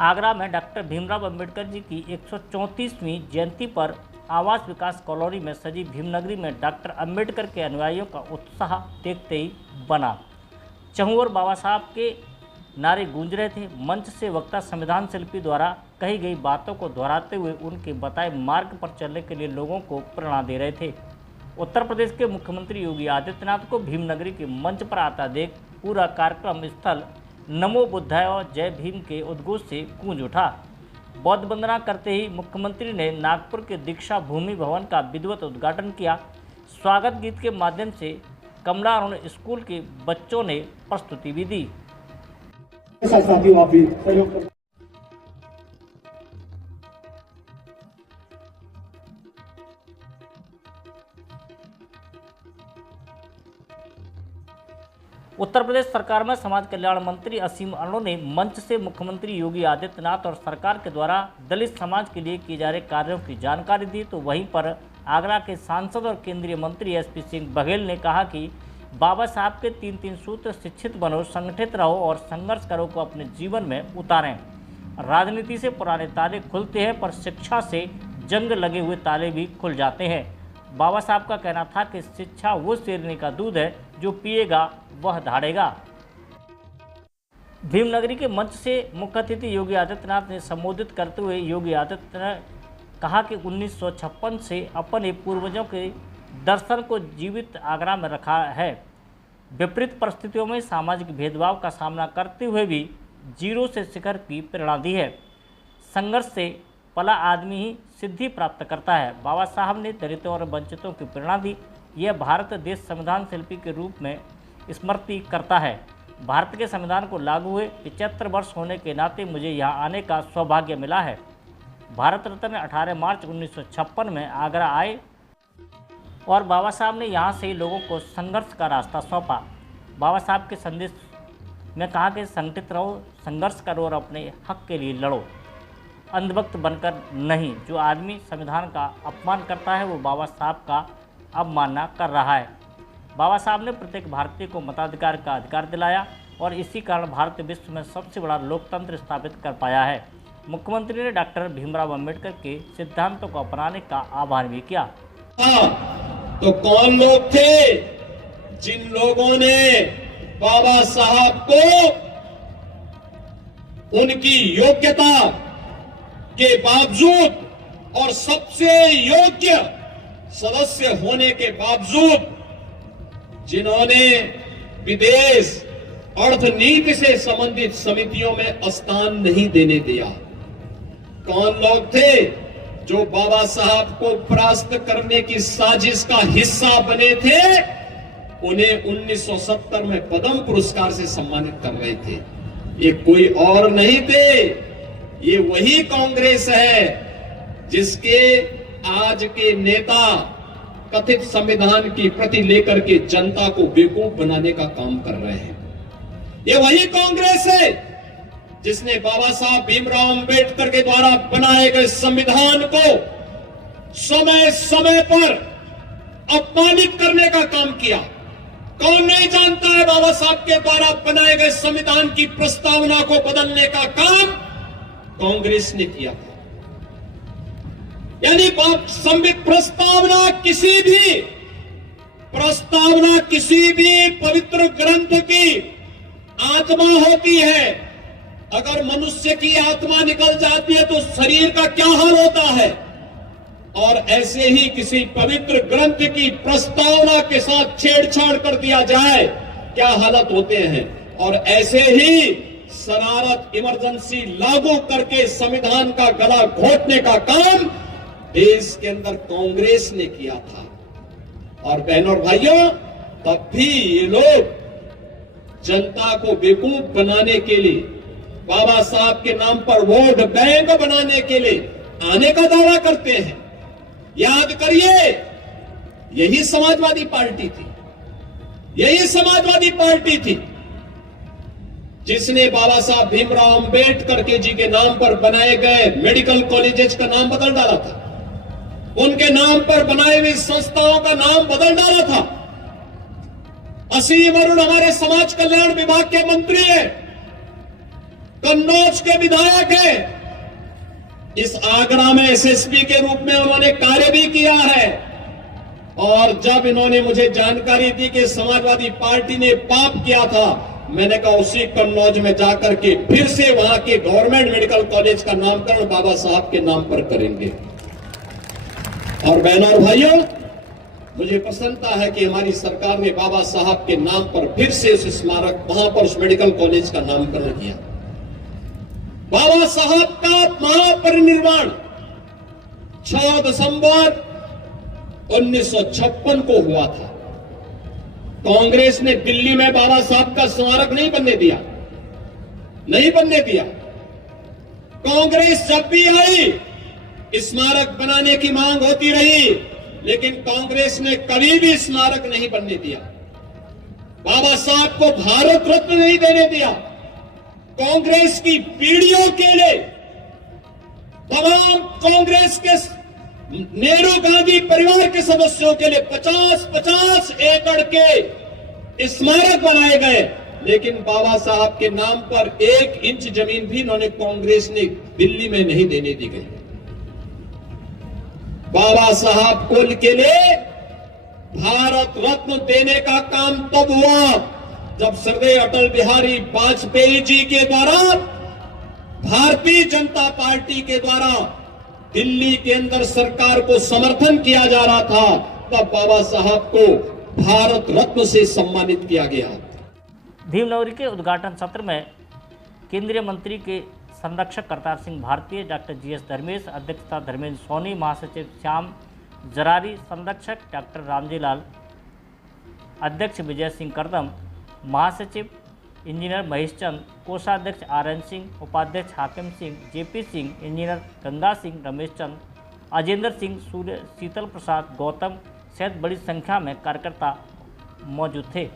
आगरा में डॉक्टर भीमराव अंबेडकर जी की 134वीं जयंती पर आवास विकास कॉलोनी में सजी भीमनगरी में डॉक्टर अंबेडकर के अनुयायियों का उत्साह देखते ही बना। चहुं ओर बाबा साहब के नारे गूंज रहे थे। मंच से वक्ता संविधान शिल्पी द्वारा कही गई बातों को दोहराते हुए उनके बताए मार्ग पर चलने के लिए लोगों को प्रेरणा दे रहे थे। उत्तर प्रदेश के मुख्यमंत्री योगी आदित्यनाथ को भीमनगरी के मंच पर आता देख पूरा कार्यक्रम स्थल नमो बुद्धाय और जय भीम के उद्घोष से गूंज उठा। बौद्ध वंदना करते ही मुख्यमंत्री ने नागपुर के दीक्षा भूमि भवन का विधिवत उद्घाटन किया। स्वागत गीत के माध्यम से कमला अरुण स्कूल के बच्चों ने प्रस्तुति भी दी। उत्तर प्रदेश सरकार में समाज कल्याण मंत्री असीम अरुण ने मंच से मुख्यमंत्री योगी आदित्यनाथ और सरकार के द्वारा दलित समाज के लिए किए जा रहे कार्यों की जानकारी दी। तो वहीं पर आगरा के सांसद और केंद्रीय मंत्री एसपी सिंह बघेल ने कहा कि बाबा साहब के 3 सूत्र शिक्षित बनो, संगठित रहो और संघर्ष करो को अपने जीवन में उतारें। राजनीति से पुराने ताले खुलते हैं पर शिक्षा से जंग लगे हुए ताले भी खुल जाते हैं। बाबा साहब का कहना था कि शिक्षा वो शेरनी का दूध है, जो पिएगा वह धाड़ेगा। भीमनगरी के मंच से मुख्य अतिथि योगी आदित्यनाथ ने संबोधित करते हुए योगी आदित्यनाथ ने कहा कि 1956 से अपने पूर्वजों के दर्शन को जीवित आगरा में रखा है। विपरीत परिस्थितियों में सामाजिक भेदभाव का सामना करते हुए भी जीरो से शिखर की प्रेरणा दी है। संघर्ष से पला आदमी ही सिद्धि प्राप्त करता है। बाबा साहब ने दलितों और वंचितों की प्रेरणा दी। यह भारत देश संविधान शिल्पी के रूप में स्मृति करता है। भारत के संविधान को लागू हुए 75 वर्ष होने के नाते मुझे यहाँ आने का सौभाग्य मिला है। भारत रत्न 18 मार्च 1956 में आगरा आए और बाबा साहब ने यहाँ से लोगों को संघर्ष का रास्ता सौंपा। बाबा साहब के संदेश में कहा कि संगठित रहो, संघर्ष करो और अपने हक के लिए लड़ो, अंधभक्त बनकर नहीं। जो आदमी संविधान का अपमान करता है वो बाबा साहब का अवमानना कर रहा है। बाबा साहब ने प्रत्येक भारतीय को मताधिकार का अधिकार दिलाया और इसी कारण भारत विश्व में सबसे बड़ा लोकतंत्र स्थापित कर पाया है। मुख्यमंत्री ने डॉक्टर भीमराव अंबेडकर के सिद्धांतों को अपनाने का आह्वान भी किया। तो कौन लोग थे जिन लोगों ने बाबा साहब को उनकी योग्यता के बावजूद और सबसे योग्य सदस्य होने के बावजूद जिन्होंने विदेश अर्थनीति से संबंधित समितियों में स्थान नहीं देने दिया? कौन लोग थे जो बाबा साहब को परास्त करने की साजिश का हिस्सा बने थे? उन्हें 1970 में पद्म पुरस्कार से सम्मानित कर रहे थे। ये कोई और नहीं थे, ये वही कांग्रेस है जिसके आज के नेता कथित संविधान की प्रति लेकर के जनता को बेवकूफ बनाने का काम कर रहे हैं। ये वही कांग्रेस है जिसने बाबा साहब भीमराव अंबेडकर के द्वारा बनाए गए संविधान को समय समय पर अपमानित करने का काम किया। कौन नहीं जानता है बाबा साहब के द्वारा बनाए गए संविधान की प्रस्तावना को बदलने का काम कांग्रेस ने किया था। यानी प्रस्तावना किसी भी पवित्र ग्रंथ की आत्मा होती है। अगर मनुष्य की आत्मा निकल जाती है तो शरीर का क्या हाल होता है, और ऐसे ही किसी पवित्र ग्रंथ की प्रस्तावना के साथ छेड़छाड़ कर दिया जाए क्या हालत होते हैं। और ऐसे ही शरारत इमरजेंसी लागू करके संविधान का गला घोटने का काम देश के अंदर कांग्रेस ने किया था। और बहनों और भाइयों, तब भी ये लोग जनता को बेवकूफ बनाने के लिए, बाबा साहब के नाम पर वोट बैंक बनाने के लिए आने का दावा करते हैं। याद करिए, यही समाजवादी पार्टी थी, यही समाजवादी पार्टी थी जिसने बाबा साहब भीमराव अंबेडकर के जी के नाम पर बनाए गए मेडिकल कॉलेजेस का नाम बदल डाला था, उनके नाम पर बनाई हुई संस्थाओं का नाम बदल डाला था। असीम अरुण हमारे समाज कल्याण विभाग के मंत्री हैं, कन्नौज के विधायक हैं। इस आगरा में एसएसपी के रूप में उन्होंने कार्य भी किया है। और जब इन्होंने मुझे जानकारी दी कि समाजवादी पार्टी ने पाप किया था, मैंने कहा उसी कन्नौज में जाकर के फिर से वहां के गवर्नमेंट मेडिकल कॉलेज का नामकरण बाबा साहब के नाम पर करेंगे। और बहनों और भाइयों, मुझे प्रसन्नता है कि हमारी सरकार ने बाबा साहब के नाम पर फिर से उस स्मारक, वहां पर उस मेडिकल कॉलेज का नामकरण किया। बाबा साहब का महापरिनिर्वाण 6 दिसंबर 1956 को हुआ था। कांग्रेस ने दिल्ली में बाबा साहब का स्मारक नहीं बनने दिया। कांग्रेस जब भी आई स्मारक बनाने की मांग होती रही, लेकिन कांग्रेस ने कभी भी स्मारक नहीं बनने दिया। बाबा साहब को भारत रत्न नहीं देने दिया। कांग्रेस की पीढ़ियों के लिए तमाम कांग्रेस के नेहरू गांधी परिवार के सदस्यों के लिए 50-50 एकड़ के स्मारक बनाए गए, लेकिन बाबा साहब के नाम पर 1 इंच जमीन भी इन्होंने कांग्रेस ने दिल्ली में नहीं देने दी गई। बाबा साहब कुल के लिए भारत रत्न देने का काम तब हुआ जब श्रद्धेय अटल बिहारी वाजपेयी जी के द्वारा, भारतीय जनता पार्टी के द्वारा दिल्ली के अंदर सरकार को समर्थन किया जा रहा था। तब बाबा साहब को भारत रत्न से सम्मानित किया गया। भीमनगरी के उद्घाटन सत्र में केंद्रीय मंत्री के संरक्षक करतार सिंह भारतीय, डॉक्टर जीएस धर्मेश, अध्यक्षता धर्मेंद्र सोनी, महासचिव श्याम जरारी, संरक्षक डॉक्टर रामजी लाल, अध्यक्ष विजय सिंह करदम, महासचिव इंजीनियर महेश चंद, कोषाध्यक्ष आरएन सिंह, उपाध्यक्ष हाकिम सिंह, जेपी सिंह, इंजीनियर गंगा सिंह, रमेश चंद, अजेंद्र सिंह, सूर्य, शीतल प्रसाद, गौतम सहित बड़ी संख्या में कार्यकर्ता मौजूद थे।